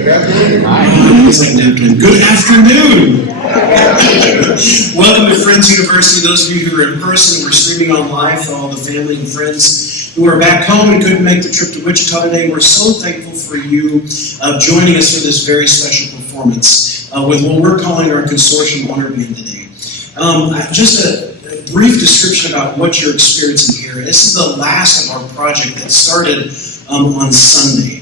Good afternoon. Welcome to Friends University. Those of you who are in person, we're streaming on live for all the family and friends who are back home and couldn't make the trip to Wichita today. We're so thankful for you joining us for this very special performance with what we're calling our Consortium Honor Band today. Just a brief description about what you're experiencing here. This is the last of our project that started on Sunday.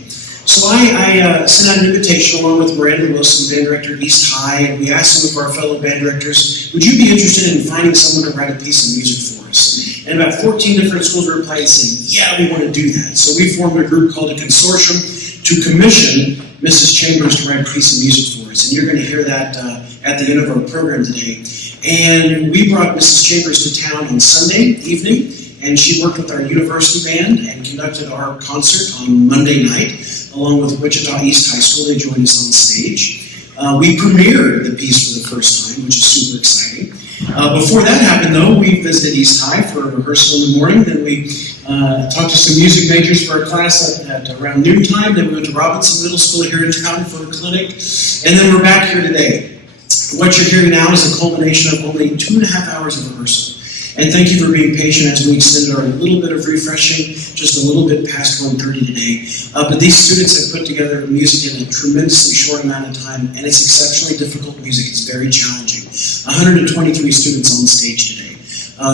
So I sent out an invitation along with Miranda Wilson, band director at East High, and we asked some of our fellow band directors, would you be interested in finding someone to write a piece of music for us? And about 14 different schools replied saying, yeah, we want to do that. So we formed a group called a Consortium to commission Mrs. Chambers to write a piece of music for us. And you're going to hear that at the end of our program today. And we brought Mrs. Chambers to town on Sunday evening, and she worked with our university band and conducted our concert on Monday night, along with Wichita East High School. They joined us on stage. We premiered the piece for the first time, which is super exciting. Before that happened, though, we visited East High for a rehearsal in the morning. Then we talked to some music majors for a class at around noontime. Then we went to Robinson Middle School here in town for a clinic. And then we're back here today. What you're hearing now is a culmination of only 2.5 hours of rehearsal. And thank you for being patient as we extended our little bit of refreshing, just a little bit past 1:30 today. But these students have put together music in a tremendously short amount of time, and it's exceptionally difficult music. It's very challenging. 123 students on stage today.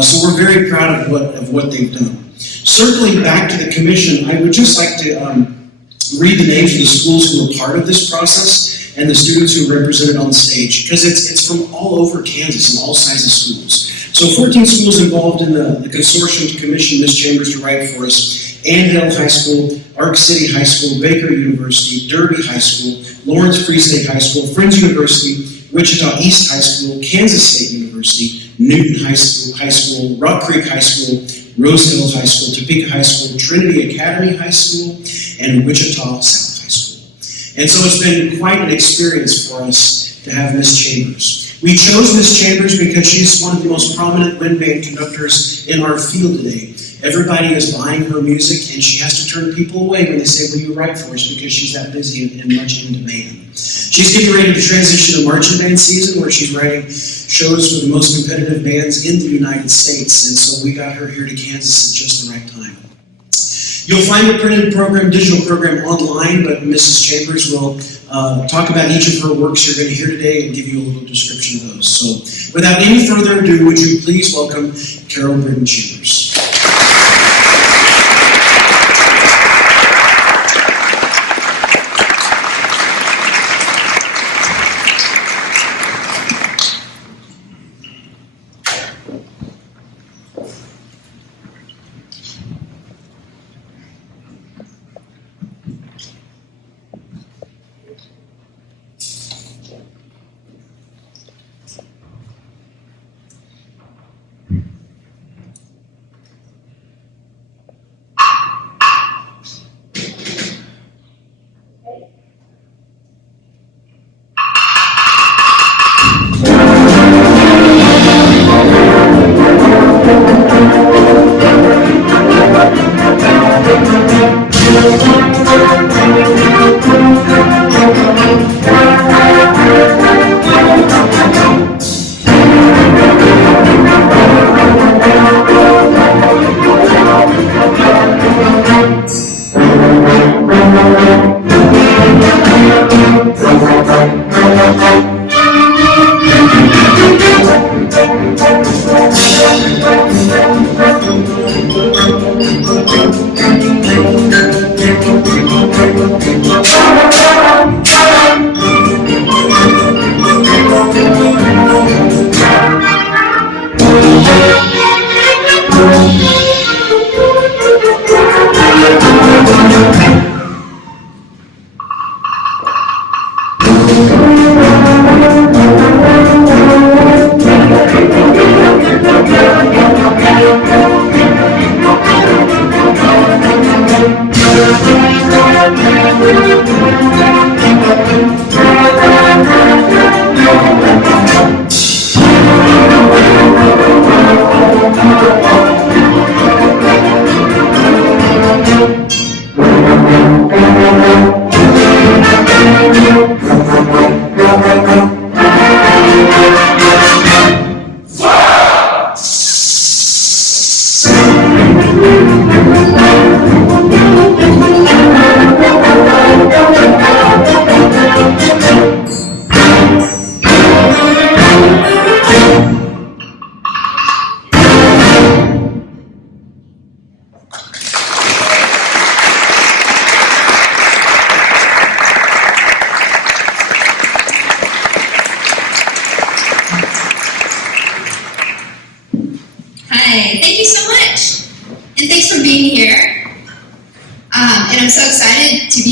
So we're very proud of what they've done. Circling back to the commission, I would just like to read the names of the schools who were part of this process and the students who were represented on stage, because it's from all over Kansas and all sizes of schools. So 14 schools involved in the consortium to commission Ms. Chambers to write for us: Annandale High School, Ark City High School, Baker University, Derby High School, Lawrence Free State High School, Friends University, Wichita East High School, Kansas State University, Newton High School, Rock Creek High School, Rose Hills High School, Topeka High School, Trinity Academy High School, and Wichita South High School. And so it's been quite an experience for us to have Ms. Chambers. We chose Ms. Chambers because she's one of the most prominent wind band conductors in our field today. Everybody is buying her music, and she has to turn people away when they say, will you write for us, because she's that busy and much in demand. She's getting ready to transition to marching band season, where she's writing shows for the most competitive bands in the United States, and so we got her here to Kansas at just the right time. You'll find the printed program, digital program online, but Mrs. Chambers will talk about each of her works you're going to hear today and give you a little description of those. So without any further ado, would you please welcome Carol Britton Chambers.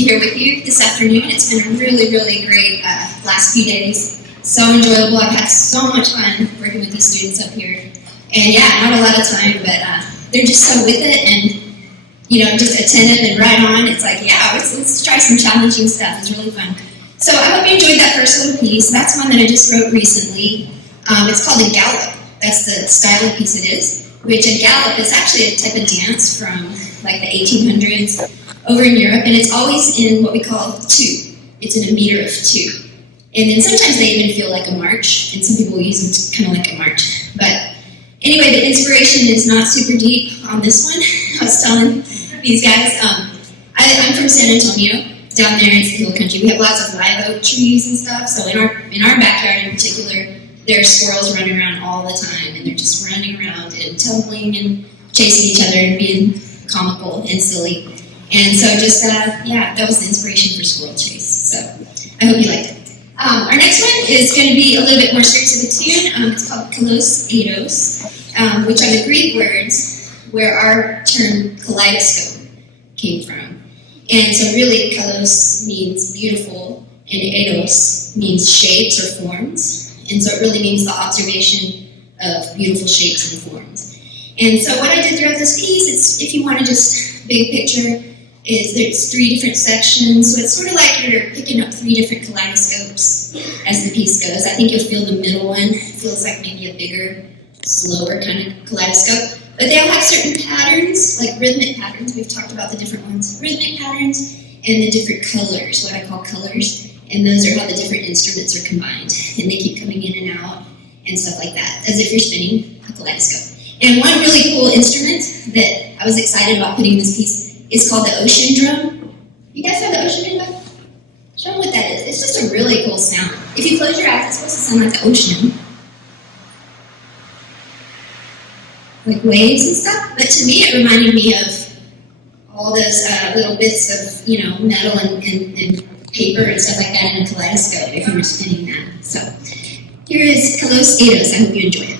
be here with you this afternoon. It's been a really, really great last few days. So enjoyable. I've had so much fun working with these students up here. And yeah, not a lot of time, but they're just so with it and, just attentive and right on. It's like, yeah, let's try some challenging stuff. It's really fun. So I hope you enjoyed that first little piece. That's one that I just wrote recently. It's called a gallop. That's the style of piece it is. Which a gallop is actually a type of dance from like the 1800s over in Europe, and it's always in what we call two. It's in a meter of two. And then sometimes they even feel like a march, and some people use them kind of like a march. But anyway, the inspiration is not super deep on this one. I was telling these guys, I'm from San Antonio, down there in the hill country. We have lots of live oak trees and stuff, so in our backyard in particular, there are squirrels running around all the time, and they're just running around and tumbling and chasing each other and being comical and silly. And so just, that was the inspiration for Squirrel Chase. So I hope you liked it. Our next one is going to be a little bit more straight to the tune. It's called kalos eidos, which are the Greek words where our term kaleidoscope came from. And so really, kalos means beautiful, and eidos means shapes or forms. And so it really means the observation of beautiful shapes and forms. And so what I did throughout this piece, it's, if you want to just big picture, is there's 3 different sections. So it's sort of like you're picking up 3 different kaleidoscopes as the piece goes. I think you'll feel the middle one. It feels like maybe a bigger, slower kind of kaleidoscope. But they all have certain patterns, like rhythmic patterns. We've talked about the different ones. Rhythmic patterns and the different colors, what I call colors. And those are how the different instruments are combined. And they keep coming in and out and stuff like that, as if you're spinning a kaleidoscope. And one really cool instrument that I was excited about putting in this piece is called the ocean drum. You guys have the ocean drum? Show them what that is. It's just a really cool sound. If you close your eyes, it's supposed to sound like the ocean. Like waves and stuff. But to me, it reminded me of all those little bits of, metal and paper and stuff like that in a kaleidoscope if you were spinning that. So here is Kalos Eidos. I hope you enjoy it.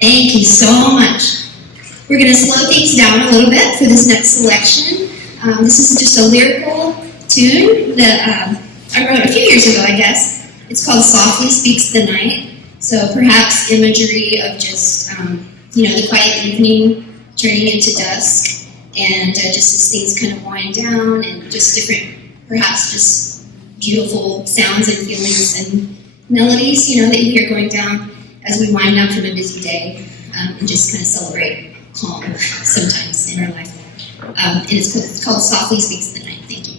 Thank you so much. We're going to slow things down a little bit for this next selection. This is just a lyrical tune that I wrote a few years ago, I guess. It's called Softly Speaks the Night. So perhaps imagery of just, the quiet evening turning into dusk, and just as things kind of wind down, and just different, perhaps just beautiful sounds and feelings and melodies, that you hear going down as we wind down from a busy day, and just kind of celebrate calm sometimes in our life. And it's called Softly Speaks the Night. Thank you.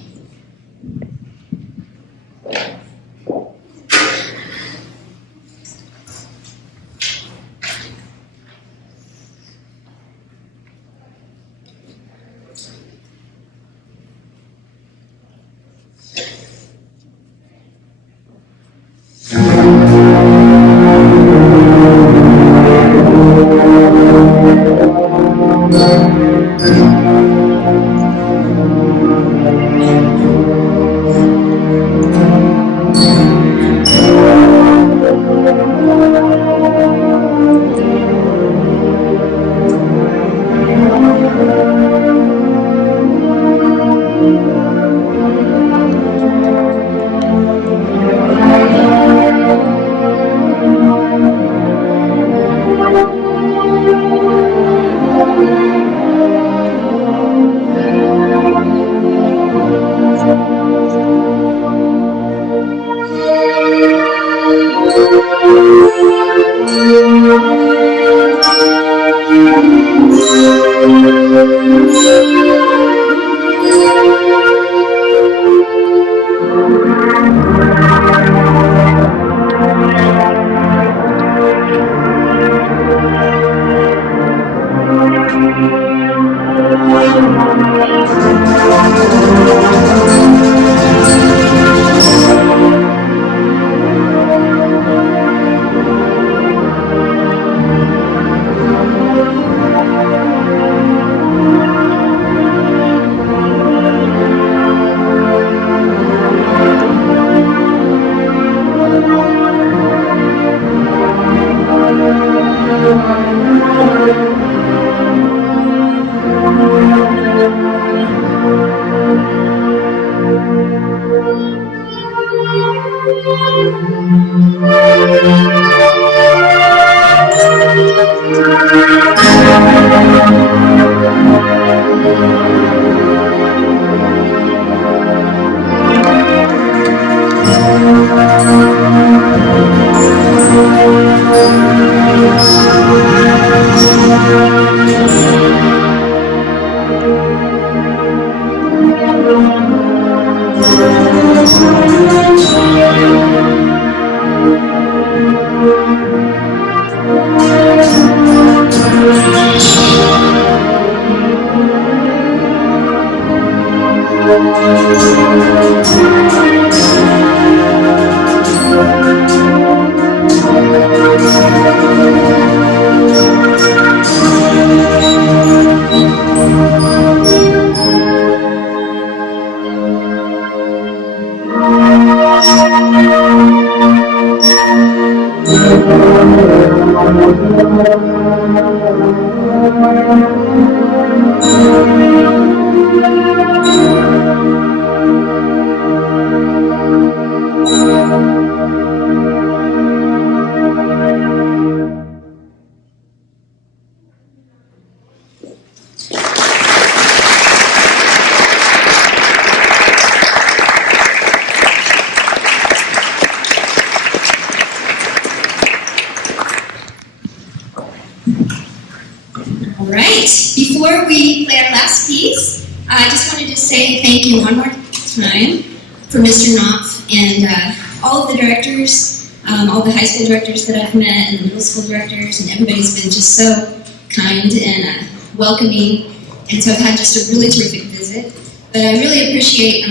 All right, before we play our last piece, I just wanted to say thank you one more time for Mr. Knopf and all of the directors, all the high school directors that I've met, and the middle school directors, and everybody's been just so kind and welcoming, and so I've had just a really terrific visit. But I really appreciate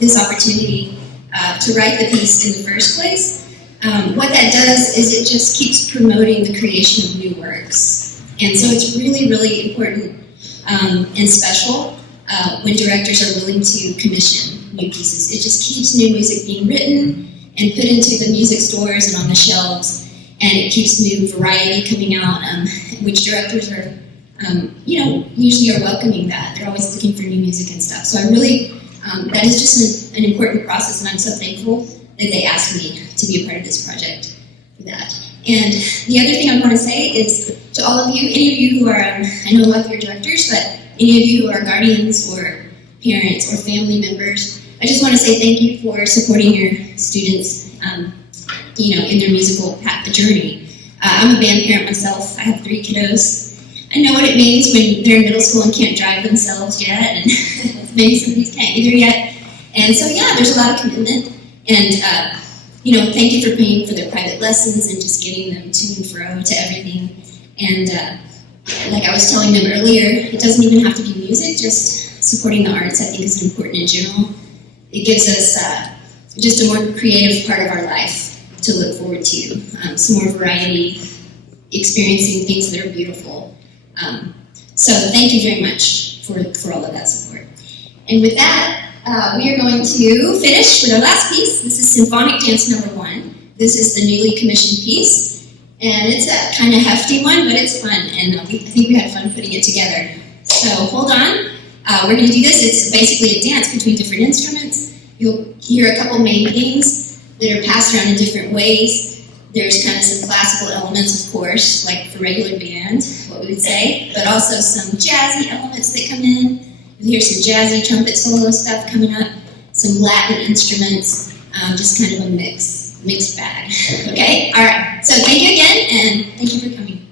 this opportunity to write the piece in the first place. What that does is it just keeps promoting the creation of new works. And so it's really, really important and special when directors are willing to commission new pieces. It just keeps new music being written and put into the music stores and on the shelves, and it keeps new variety coming out, which directors are, usually are welcoming that. They're always looking for new music and stuff. So I really, that is just an important process, and I'm so thankful that they asked me to be a part of this project for that. And the other thing I want to say is to all of you, any of you who are, I know a lot of your directors, but any of you who are guardians or parents or family members, I just want to say thank you for supporting your students, in their musical journey. I'm a band parent myself. I have 3 kiddos. I know what it means when they're in middle school and can't drive themselves yet, and maybe some of these can't either yet. And so, yeah, there's a lot of commitment. And, thank you for paying for their private lessons and just getting them to and fro to everything. And like I was telling them earlier, it doesn't even have to be music, just supporting the arts I think is important in general. It gives us just a more creative part of our life to look forward to, some more variety, experiencing things that are beautiful. So thank you very much for all of that support. And with that, we are going to finish with our last piece. This is Symphonic Dance No. 1. This is the newly commissioned piece, and it's a kind of hefty one, but it's fun, and I think we had fun putting it together. So hold on. We're going to do this. It's basically a dance between different instruments. You'll hear a couple main themes that are passed around in different ways. There's kind of some classical elements, of course, like for regular band, what we would say, but also some jazzy elements that come in. You'll hear some jazzy trumpet solo stuff coming up, some Latin instruments, just kind of a mixed bag. Okay? All right. So thank you again, and thank you for coming.